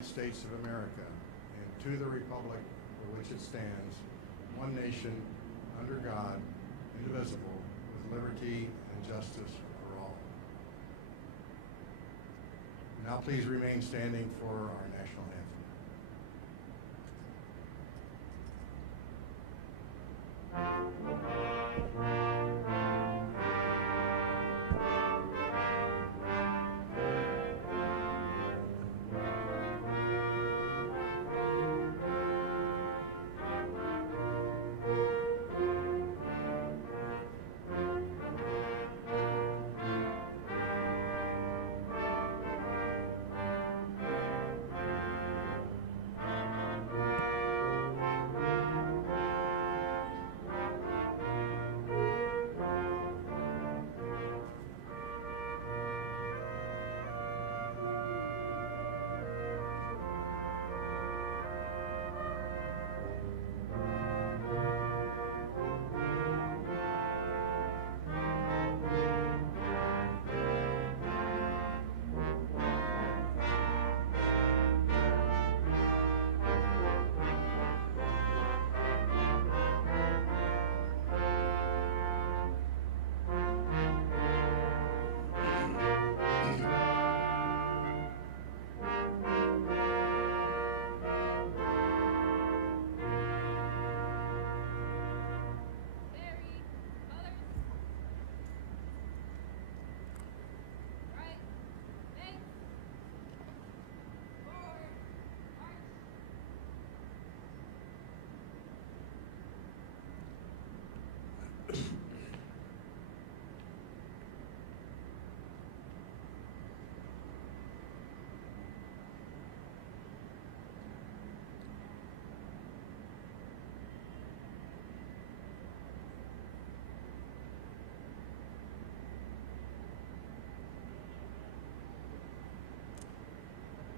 States of America, and to the republic for which it stands, one nation, under God, indivisible, with liberty and justice for all. Now please remain standing for our national anthem.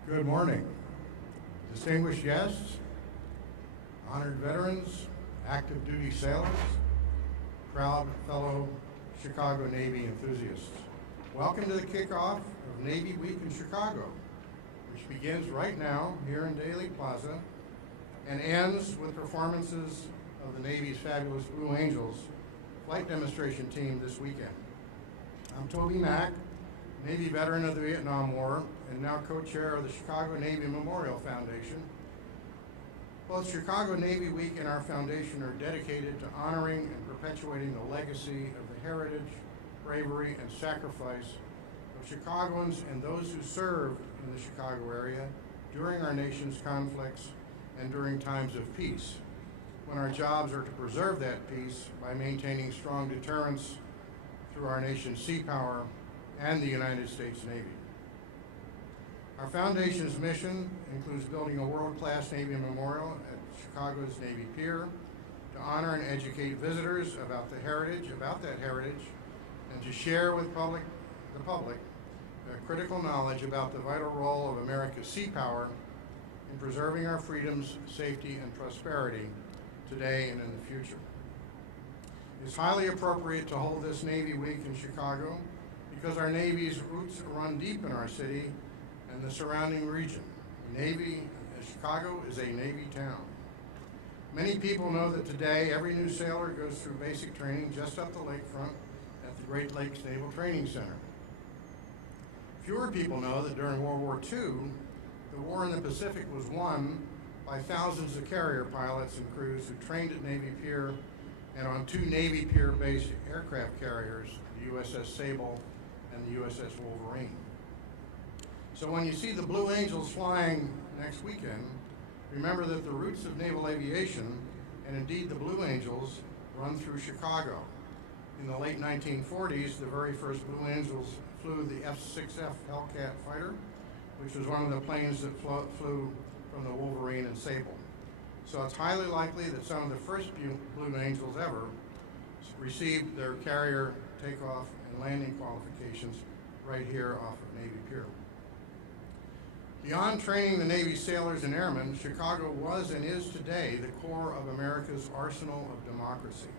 Good morning. Distinguished guests, honored veterans, active duty sailors, proud fellow Chicago Navy enthusiasts. Welcome to the kickoff of Navy Week in Chicago, which begins right now here in Daley Plaza and ends with performances of the Navy's fabulous Blue Angels flight demonstration team this weekend. I'm Toby Mack, Navy veteran of the Vietnam War and now co-chair of the Chicago Navy Memorial Foundation. Both Chicago Navy Week and our foundation are dedicated to honoring and perpetuating the legacy of the heritage, bravery, and sacrifice of Chicagoans and those who served in the Chicago area during our nation's conflicts and during times of peace, when our jobs are to preserve that peace by maintaining strong deterrence through our nation's sea power and the United States Navy. Our foundation's mission includes building a world-class Navy memorial at Chicago's Navy Pier to honor and educate visitors about that heritage, and to share with the public critical knowledge about the vital role of America's sea power in preserving our freedoms, safety, and prosperity today and in the future. It's highly appropriate to hold this Navy Week in Chicago because our Navy's roots run deep in our city and the surrounding region. Chicago is a Navy town. Many people know that today every new sailor goes through basic training just up the lakefront at the Great Lakes Naval Training Center. Fewer people know that during World War II, the war in the Pacific was won by thousands of carrier pilots and crews who trained at Navy Pier and on two Navy Pier-based aircraft carriers, the USS Sable and the USS Wolverine. So when you see the Blue Angels flying next weekend, remember that the roots of naval aviation, and indeed the Blue Angels, run through Chicago. In the late 1940s, the very first Blue Angels flew the F-6F Hellcat fighter, which was one of the planes that flew from the Wolverine and Sable. So it's highly likely that some of the first Blue Angels ever received their carrier takeoff and landing qualifications right here off of Navy Pier. Beyond training the Navy sailors and airmen, Chicago was and is today the core of America's arsenal of democracy.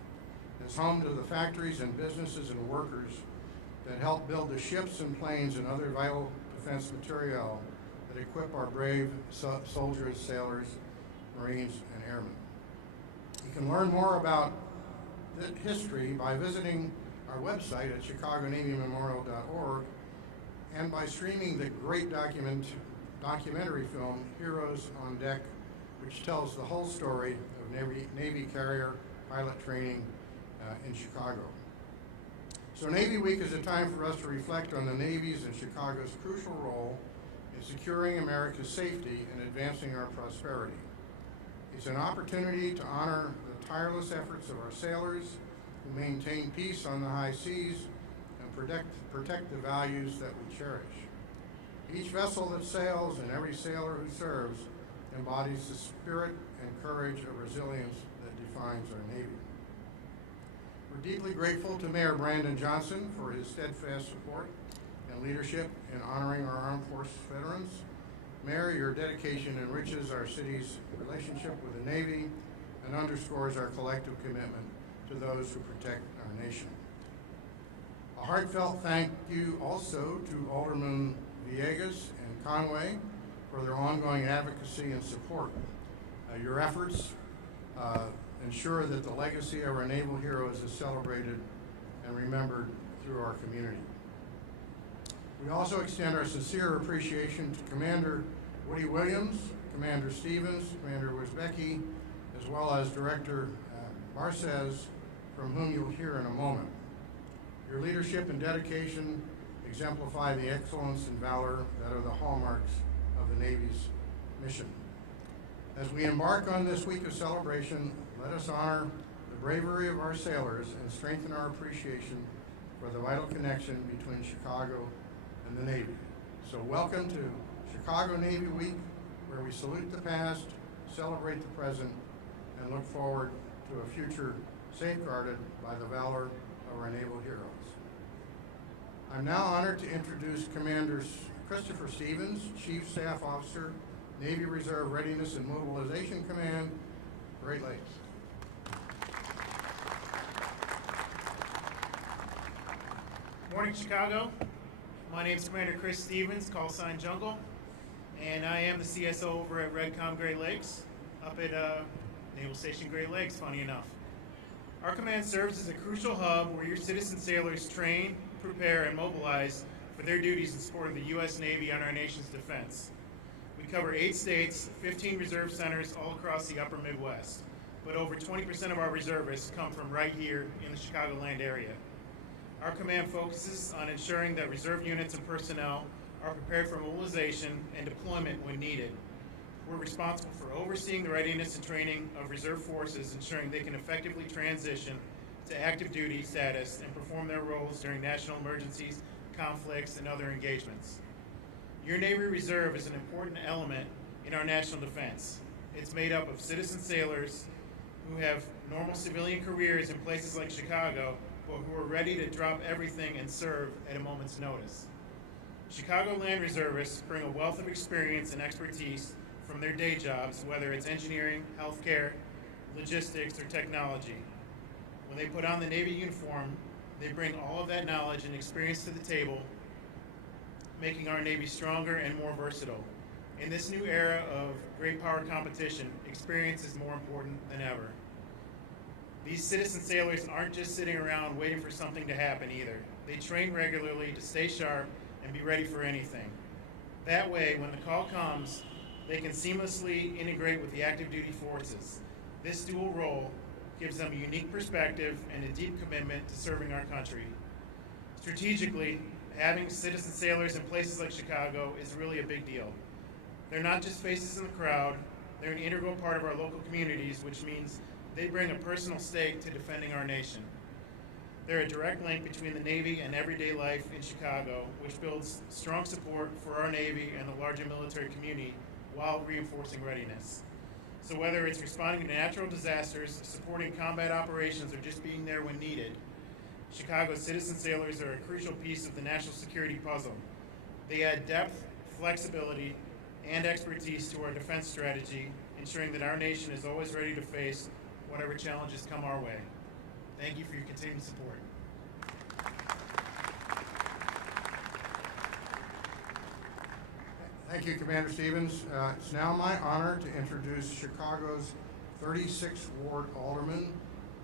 It's home to the factories and businesses and workers that help build the ships and planes and other vital defense materiel that equip our brave soldiers, sailors, Marines, and airmen. You can learn more about history by visiting our website at chicagonavymemorial.org and by streaming the great documentary film Heroes on Deck, which tells the whole story of Navy carrier pilot training in Chicago. So Navy Week is a time for us to reflect on the Navy's and Chicago's crucial role in securing America's safety and advancing our prosperity. It's an opportunity to honor the tireless efforts of our sailors who maintain peace on the high seas and protect the values that we cherish. Each vessel that sails and every sailor who serves embodies the spirit and courage of resilience that defines our Navy. We're deeply grateful to Mayor Brandon Johnson for his steadfast support and leadership in honoring our armed forces veterans. Mayor, your dedication enriches our city's relationship with the Navy and underscores our collective commitment to those who protect our nation. A heartfelt thank you also to Alderman Villegas and Conway for their ongoing advocacy and support. Your efforts ensure that the legacy of our naval heroes is celebrated and remembered through our community. We also extend our sincere appreciation to Commander Woody Williams, Commander Stevens, Commander Wisbecki, as well as Director Barces, from whom you'll hear in a moment. Your leadership and dedication exemplify the excellence and valor that are the hallmarks of the Navy's mission. As we embark on this week of celebration, let us honor the bravery of our sailors and strengthen our appreciation for the vital connection between Chicago and the Navy. So welcome to Chicago Navy Week, where we salute the past, celebrate the present, and look forward to a future safeguarded by the valor of our naval heroes. I'm now honored to introduce Commander Christopher Stevens, Chief Staff Officer, Navy Reserve Readiness and Mobilization Command, Great Lakes. Morning, Chicago. My name is Commander Chris Stevens, call sign Jungle, and I am the CSO over at Redcom Great Lakes, up at Naval Station Great Lakes, funny enough. Our command serves as a crucial hub where your citizen sailors train, prepare, and mobilize for their duties in support of the U.S. Navy and our nation's defense. We cover 8 states, 15 reserve centers all across the upper Midwest, but over 20% of our reservists come from right here in the Chicagoland area. Our command focuses on ensuring that reserve units and personnel are prepared for mobilization and deployment when needed. We're responsible for overseeing the readiness and training of reserve forces, ensuring they can effectively transition to active duty status and perform their roles during national emergencies, conflicts, and other engagements. Your Navy Reserve is an important element in our national defense. It's made up of citizen sailors who have normal civilian careers in places like Chicago, but who are ready to drop everything and serve at a moment's notice. Chicagoland reservists bring a wealth of experience and expertise from their day jobs, whether it's engineering, healthcare, logistics, or technology. When they put on the Navy uniform, they bring all of that knowledge and experience to the table, making our Navy stronger and more versatile. In this new era of great power competition, experience is more important than ever. These citizen sailors aren't just sitting around waiting for something to happen either. They train regularly to stay sharp and be ready for anything. That way, when the call comes, they can seamlessly integrate with the active duty forces. This dual role gives them a unique perspective and a deep commitment to serving our country. Strategically, having citizen sailors in places like Chicago is really a big deal. They're not just faces in the crowd, they're an integral part of our local communities, which means they bring a personal stake to defending our nation. They're a direct link between the Navy and everyday life in Chicago, which builds strong support for our Navy and the larger military community while reinforcing readiness. So whether it's responding to natural disasters, supporting combat operations, or just being there when needed, Chicago's citizen sailors are a crucial piece of the national security puzzle. They add depth, flexibility, and expertise to our defense strategy, ensuring that our nation is always ready to face whatever challenges come our way. Thank you for your continued support. Thank you, Commander Stevens. It's now my honor to introduce Chicago's 36th Ward Alderman,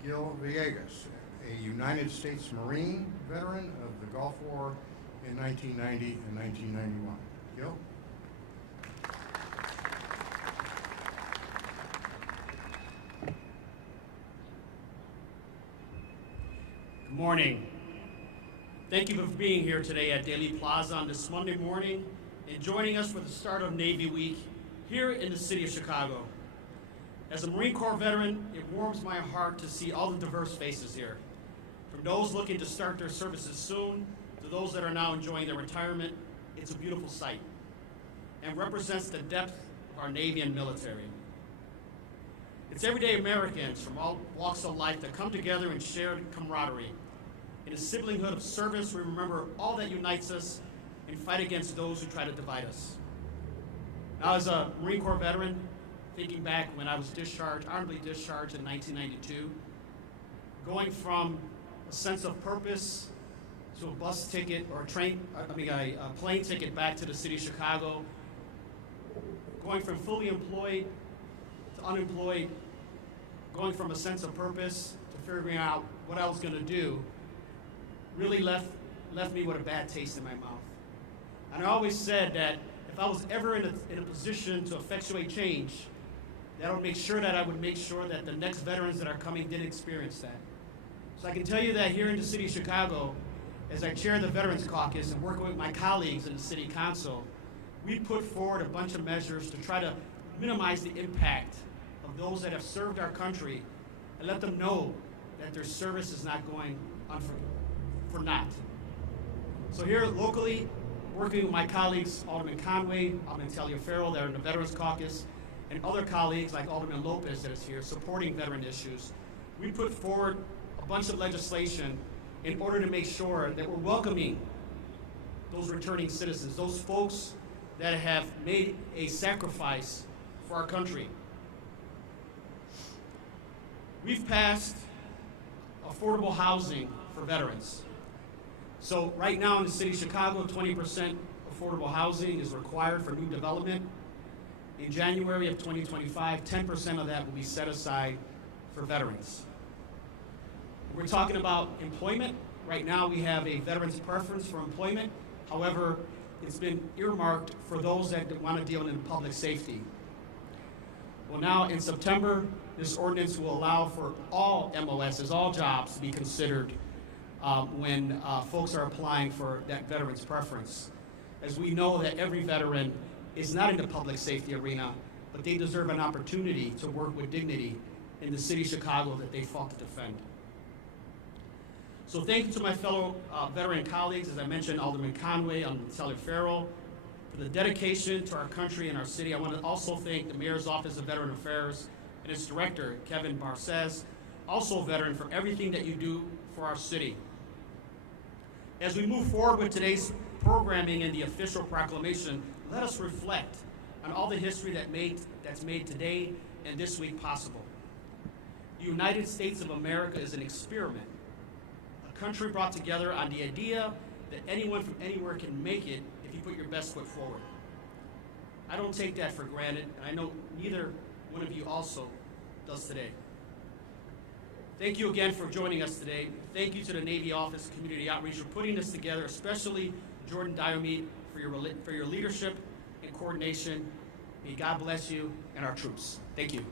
Gil Villegas, a United States Marine veteran of the Gulf War in 1990 and 1991. Gil? Good morning. Thank you for being here today at Daley Plaza on this Monday morning and joining us for the start of Navy Week here in the city of Chicago. As a Marine Corps veteran, it warms my heart to see all the diverse faces here. From those looking to start their services soon to those that are now enjoying their retirement, it's a beautiful sight and represents the depth of our Navy and military. It's everyday Americans from all walks of life that come together in shared camaraderie. In a siblinghood of service, we remember all that unites us and fight against those who try to divide us. Now, as a Marine Corps veteran, thinking back when I was honorably discharged in 1992, going from a sense of purpose to a bus ticket or a plane ticket back to the city of Chicago, going from fully employed to unemployed, going from a sense of purpose to figuring out what I was going to do, really left me with a bad taste in my mouth. And I always said that if I was ever in a position to effectuate change, that I would make sure that the next veterans that are coming didn't experience that. So I can tell you that here in the city of Chicago, as I chair the Veterans Caucus and working with my colleagues in the City Council, we put forward a bunch of measures to try to minimize the impact of those that have served our country and let them know that their service is not going for naught. So here locally, working with my colleagues, Alderman Conway, Alderman Taliaferro, that are in the Veterans Caucus, and other colleagues like Alderman Lopez that is here supporting veteran issues, we put forward a bunch of legislation in order to make sure that we're welcoming those returning citizens, those folks that have made a sacrifice for our country. We've passed affordable housing for veterans. So right now in the city of Chicago, 20% affordable housing is required for new development. In January of 2025, 10% of that will be set aside for veterans. We're talking about employment. Right now we have a veterans preference for employment. However, it's been earmarked for those that want to deal in public safety. Well, now in September, this ordinance will allow for all MOSs, all jobs, to be considered when folks are applying for that veterans preference. As we know that every veteran is not in the public safety arena, but they deserve an opportunity to work with dignity in the city of Chicago that they fought to defend. So thank you to my fellow veteran colleagues, as I mentioned, Alderman Conway, Alderman Taliaferro, for the dedication to our country and our city. I want to also thank the Mayor's Office of Veteran Affairs and its director, Kevin Barces, also a veteran, for everything that you do for our city. As we move forward with today's programming and the official proclamation, let us reflect on all the history that's made today and this week possible. The United States of America is an experiment, a country brought together on the idea that anyone from anywhere can make it if you put your best foot forward. I don't take that for granted, and I know neither one of you also does today. Thank you again for joining us today. Thank you to the Navy Office of Community Outreach for putting this together, especially Jordan Diomede for your leadership and coordination. May God bless you and our troops. Thank you.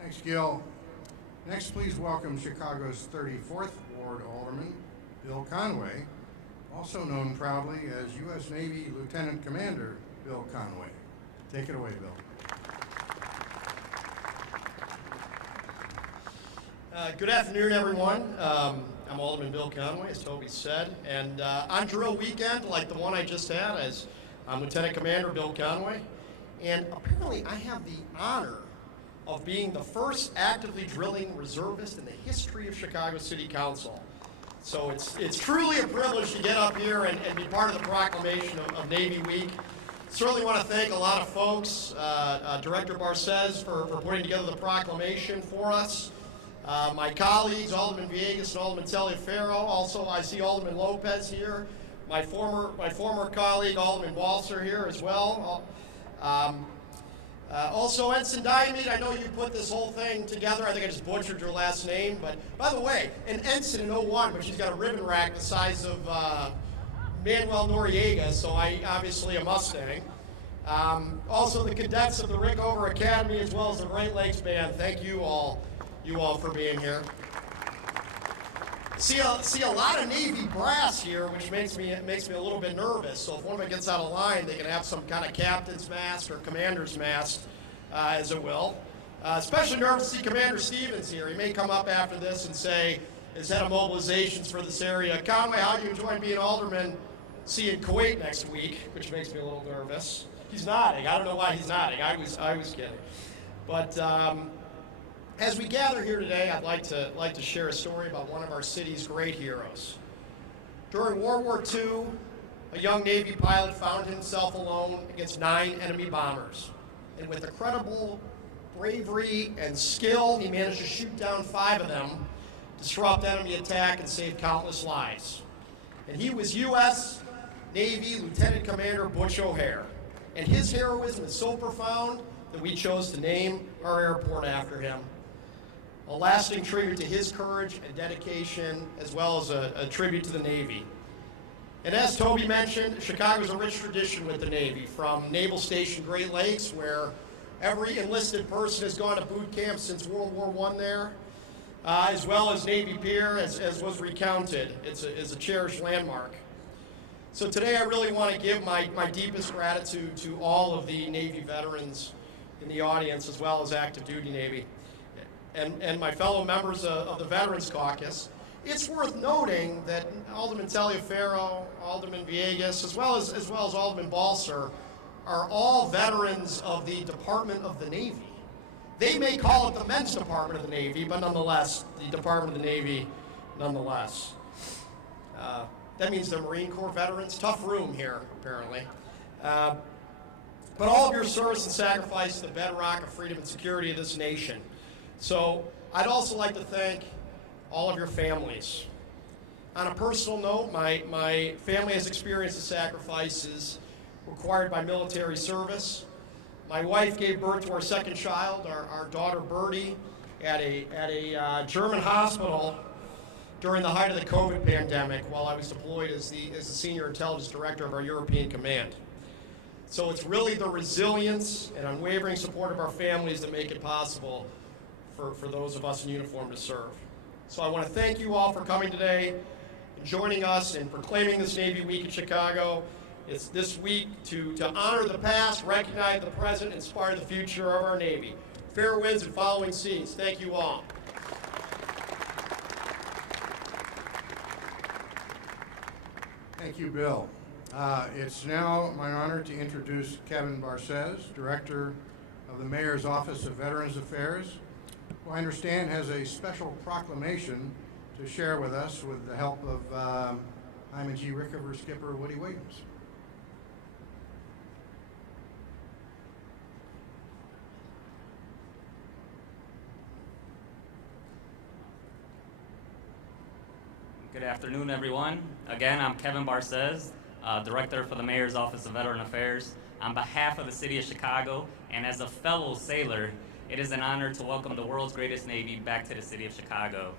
Thanks, Gil. Next, please welcome Chicago's 34th Ward Alderman, Bill Conway, also known proudly as U.S. Navy Lieutenant Commander Bill Conway. Take it away, Bill. Good afternoon, everyone. I'm Alderman Bill Conway, as Toby said, and on drill weekend, like the one I just had, as I'm Lieutenant Commander Bill Conway, and apparently I have the honor of being the first actively drilling reservist in the history of Chicago City Council. So it's truly a privilege to get up here and be part of the proclamation of Navy Week. Certainly want to thank a lot of folks, Director Barces for putting together the proclamation for us. My colleagues, Alderman Villegas and Alderman Taliaferro. Also, I see Alderman Lopez here. My former colleague, Alderman Balser, here as well. Also, Ensign Diamede, I know you put this whole thing together. I think I just butchered your last name. But by the way, an ensign in '01, but she's got a ribbon rack the size of Manuel Noriega, so I obviously a Mustang. Also, the cadets of the Rickover Academy, as well as the Great Lakes Band. Thank you all for being here. See a lot of Navy brass here, which makes me a little bit nervous. So if one of them gets out of line, they can have some kind of captain's mask or commander's mask, as it will. Especially nervous to see Commander Stevens here. He may come up after this and say, as head of mobilizations for this area, Conway, how do you enjoy being alderman? See you in Kuwait next week, which makes me a little nervous. He's nodding. I don't know why he's nodding. I was kidding. But as we gather here today, I'd like to share a story about one of our city's great heroes. During World War II, a young Navy pilot found himself alone against 9 enemy bombers. And with incredible bravery and skill, he managed to shoot down 5 of them, disrupt enemy attack, and save countless lives. And he was U.S. Navy Lieutenant Commander Butch O'Hare. And his heroism is so profound that we chose to name our airport after him. A lasting tribute to his courage and dedication, as well as a tribute to the Navy. And as Toby mentioned, Chicago's a rich tradition with the Navy, from Naval Station Great Lakes, where every enlisted person has gone to boot camp since World War I there, as well as Navy Pier, as was recounted. It's a cherished landmark. So today I really want to give my deepest gratitude to all of the Navy veterans in the audience, as well as active duty Navy, and my fellow members of the Veterans Caucus. It's worth noting that Alderman Taliaferro, Alderman Villegas, as well as Alderman Balser, are all veterans of the Department of the Navy. They may call it the Men's Department of the Navy, but nonetheless, the Department of the Navy nonetheless. That means they're Marine Corps veterans. Tough room here, apparently. But all of your service and sacrifice is the bedrock of freedom and security of this nation. So I'd also like to thank all of your families. On a personal note, my family has experienced the sacrifices required by military service. My wife gave birth to our second child, our daughter Birdie, at a German hospital during the height of the COVID pandemic while I was deployed as the senior intelligence director of our European command. So it's really the resilience and unwavering support of our families that make it possible for those of us in uniform to serve. So I want to thank you all for coming today and joining us in proclaiming this Navy Week in Chicago. It's this week to honor the past, recognize the present, and inspire the future of our Navy. Fair winds and following seas. Thank you all. Thank you, Bill. It's now my honor to introduce Kevin Barces, Director of the Mayor's Office of Veterans Affairs, who I understand has a special proclamation to share with us with the help of Hyman G. Rickover skipper Woody Williams. Good afternoon, everyone. Again, I'm Kevin Barces, Director for the Mayor's Office of Veteran Affairs. On behalf of the City of Chicago, and as a fellow sailor, it is an honor to welcome the world's greatest Navy back to the City of Chicago.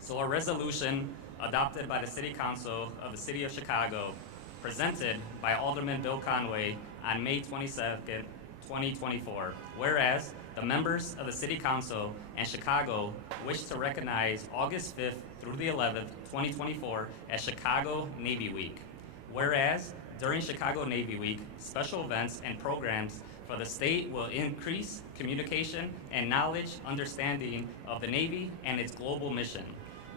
So a resolution adopted by the City Council of the City of Chicago, presented by Alderman Bill Conway on May 22nd, 2024. Whereas the members of the City Council and Chicago wish to recognize August 5th through the 11th, 2024 as Chicago Navy Week. Whereas during Chicago Navy Week, special events and programs for the state will increase communication and knowledge understanding of the Navy and its global mission.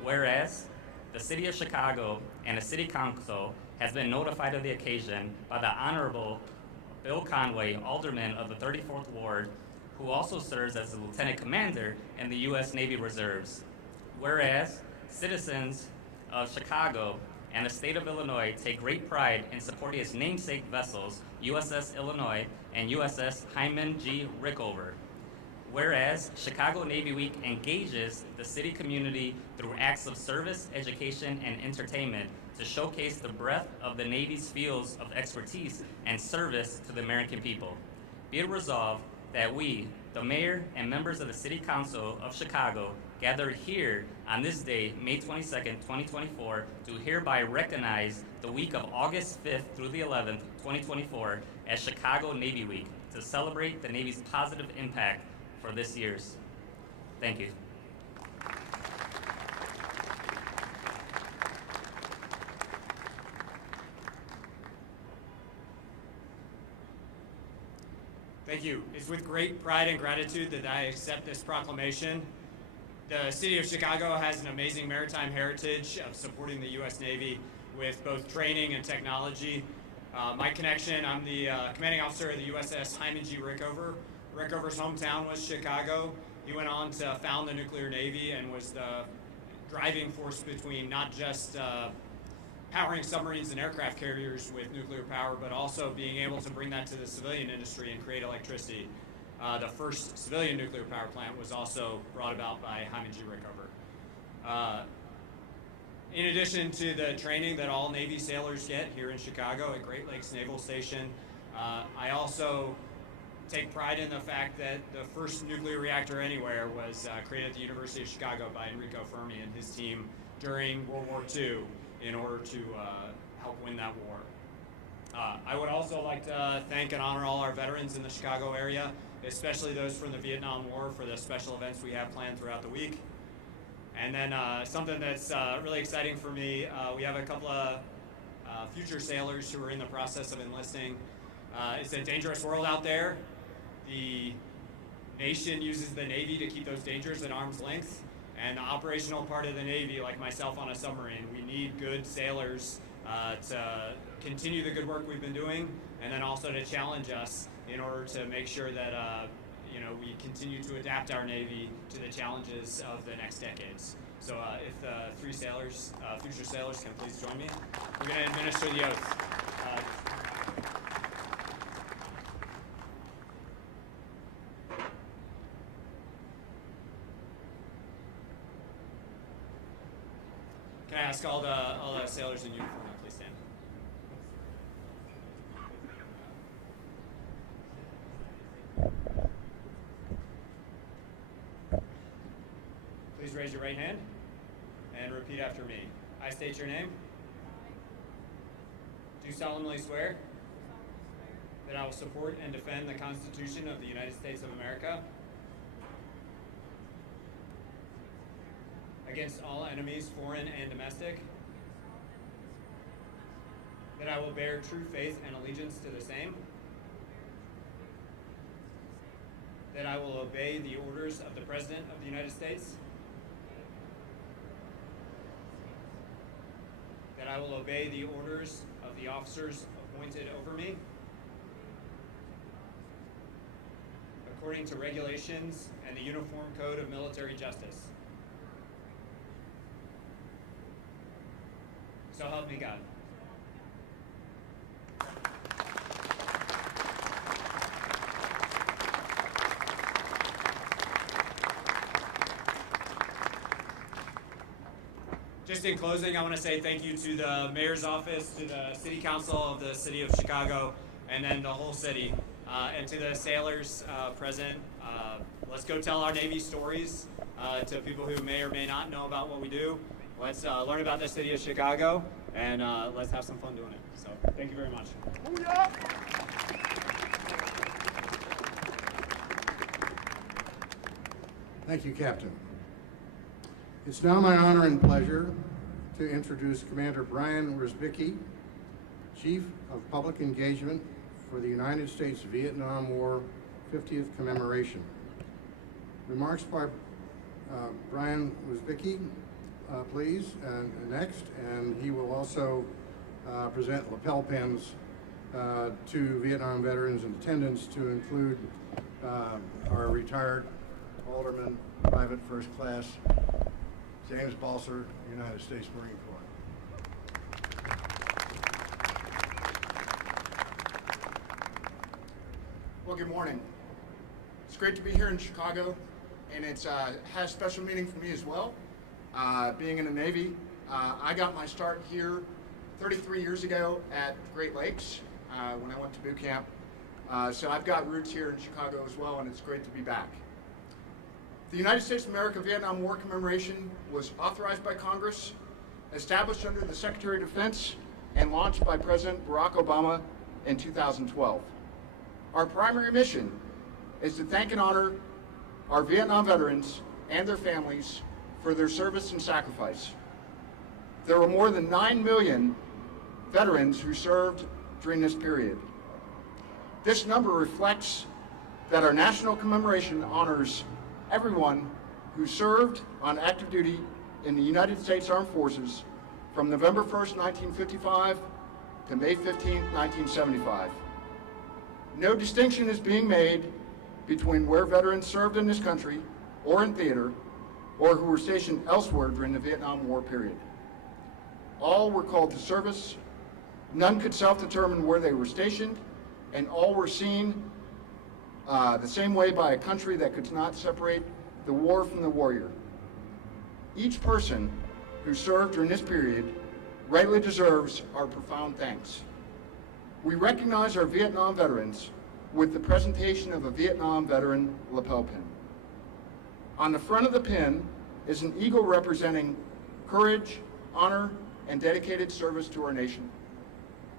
Whereas the City of Chicago and the City Council has been notified of the occasion by the Honorable Bill Conway, Alderman of the 34th Ward, who also serves as the Lieutenant Commander in the U.S. Navy Reserves. Whereas citizens of Chicago and the state of Illinois take great pride in supporting its namesake vessels, USS Illinois and USS Hyman G. Rickover. whereas Chicago Navy Week engages the city community through acts of service, education, and entertainment to showcase the breadth of the Navy's fields of expertise and service to the American people. Be it resolved that we, the Mayor and members of the City Council of Chicago, gathered here on this day, May 22nd, 2024, to hereby recognize the week of August 5th through the 11th, 2024, as Chicago Navy Week to celebrate the Navy's positive impact for this year's. Thank you. Thank you. It's with great pride and gratitude that I accept this proclamation. The City of Chicago has an amazing maritime heritage of supporting the U.S. Navy with both training and technology. My connection, I'm the commanding officer of the USS Hyman G. Rickover. Rickover's hometown was Chicago. He went on to found the nuclear navy and was the driving force between not just powering submarines and aircraft carriers with nuclear power, but also being able to bring that to the civilian industry and create electricity. The first civilian nuclear power plant was also brought about by Hyman G. Rickover. In addition to the training that all Navy sailors get here in Chicago at Great Lakes Naval Station, I also take pride in the fact that the first nuclear reactor anywhere was created at the University of Chicago by Enrico Fermi and his team during World War II in order to help win that war. I would also like to thank and honor all our veterans in the Chicago area, especially those from the Vietnam War, for the special events we have planned throughout the week. And then something that's really exciting for me, we have a couple of future sailors who are in the process of enlisting. It's a dangerous world out there. The nation uses the Navy to keep those dangers at arm's length. And the operational part of the Navy, like myself on a submarine, we need good sailors to continue the good work we've been doing, and then also to challenge us in order to make sure that we continue to adapt our Navy to the challenges of the next decades. So if the three sailors, future sailors, can please join me. We're going to administer the oath. Can I ask all the sailors in uniform to please stand? Please raise your right hand and repeat after me. I state your name. Do solemnly swear that I will support and defend the Constitution of the United States of America against all enemies, foreign and domestic, that I will bear true faith and allegiance to the same, that I will obey the orders of the President of the United States, that I will obey the orders of the officers appointed over me, according to regulations and the Uniform Code of Military Justice. So help me God. Just in closing, I want to say thank you to the Mayor's Office, to the City Council of the City of Chicago, and then the whole city, and to the sailors present. Let's go tell our Navy stories to people who may or may not know about what we do. Let's learn about the City of Chicago, and let's have some fun doing it. So, thank you very much. Thank you, Captain. It's now my honor and pleasure to introduce Commander Brian Ruzbicki, Chief of Public Engagement for the United States Vietnam War 50th Commemoration. Remarks by Brian Ruzbicki, please, next, and he will also present lapel pins to Vietnam veterans in attendance, to include our retired Alderman, Private First Class James Balser, United States Marine Corps. Well, good morning. It's great to be here in Chicago, and it has special meaning for me as well. Being in the Navy, I got my start here 33 years ago at Great Lakes when I went to boot camp. So I've got roots here in Chicago as well, and it's great to be back. The United States of America Vietnam War Commemoration was authorized by Congress, established under the Secretary of Defense, and launched by President Barack Obama in 2012. Our primary mission is to thank and honor our Vietnam veterans and their families for their service and sacrifice. There were more than 9 million veterans who served during this period. This number reflects that our national commemoration honors everyone who served on active duty in the United States Armed Forces from November 1st, 1955 to May 15th, 1975. No distinction is being made between where veterans served in this country or in theater or who were stationed elsewhere during the Vietnam War period. All were called to service, none could self-determine where they were stationed, and all were seen the same way by a country that could not separate the war from the warrior. Each person who served during this period rightly deserves our profound thanks. We recognize our Vietnam veterans with the presentation of a Vietnam veteran lapel pin. On the front of the pin is an eagle representing courage, honor, and dedicated service to our nation.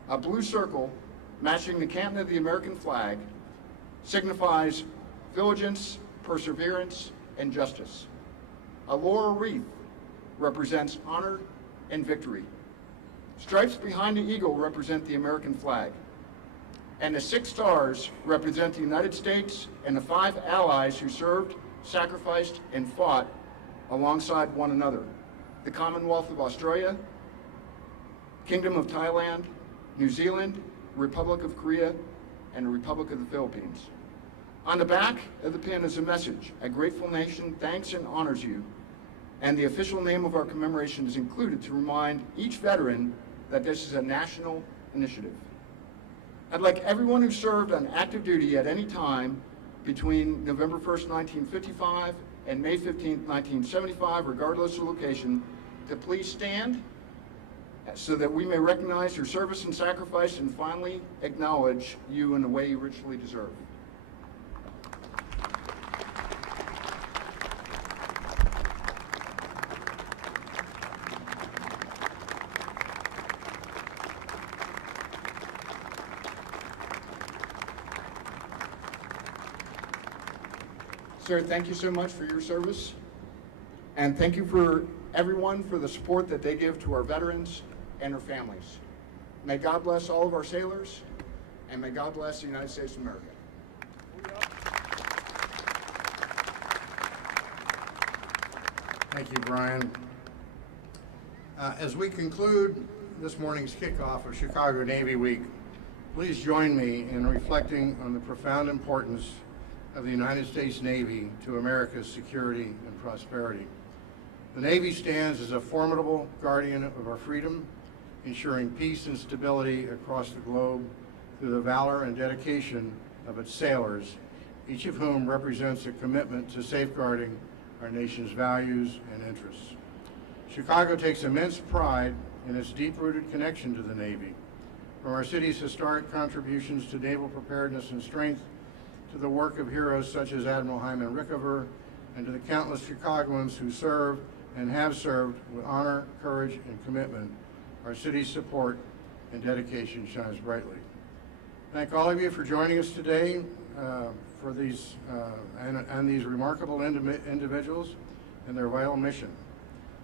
A blue circle matching the canton of the American flag signifies diligence, perseverance, and justice. A laurel wreath represents honor and victory. Stripes behind the eagle represent the American flag. And the 6 stars represent the United States and the 5 allies who served, sacrificed, and fought alongside one another: the Commonwealth of Australia, Kingdom of Thailand, New Zealand, Republic of Korea, and the Republic of the Philippines. On the back of the pin is a message: a grateful nation thanks and honors you. And the official name of our commemoration is included to remind each veteran that this is a national initiative. I'd like everyone who served on active duty at any time between November 1st, 1955 and May 15th, 1975, regardless of location, to please stand so that we may recognize your service and sacrifice and finally acknowledge you in the way you richly deserve. Sir, thank you so much for your service, and thank you for everyone for the support that they give to our veterans and their families. May God bless all of our sailors, and may God bless the United States of America. Thank you, Brian. As we conclude this morning's kickoff of Chicago Navy Week, please join me in reflecting on the profound importance of the United States Navy to America's security and prosperity. The Navy stands as a formidable guardian of our freedom, ensuring peace and stability across the globe through the valor and dedication of its sailors, each of whom represents a commitment to safeguarding our nation's values and interests. Chicago takes immense pride in its deep-rooted connection to the Navy. From our city's historic contributions to naval preparedness and strength, to the work of heroes such as Admiral Hyman Rickover, and to the countless Chicagoans who serve and have served with honor, courage, and commitment, our city's support and dedication shines brightly. Thank all of you for joining us today for these these remarkable individuals and their vital mission.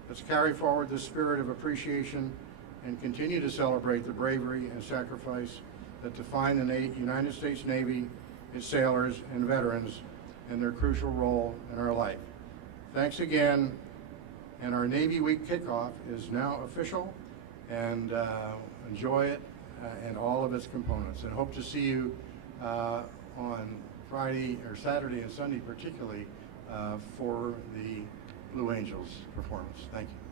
Let's carry forward the spirit of appreciation and continue to celebrate the bravery and sacrifice that define the United States Navy, its sailors and veterans, and their crucial role in our life. Thanks again, and our Navy Week kickoff is now official, and enjoy it and all of its components. And hope to see you on Friday or Saturday and Sunday particularly for the Blue Angels performance. Thank you.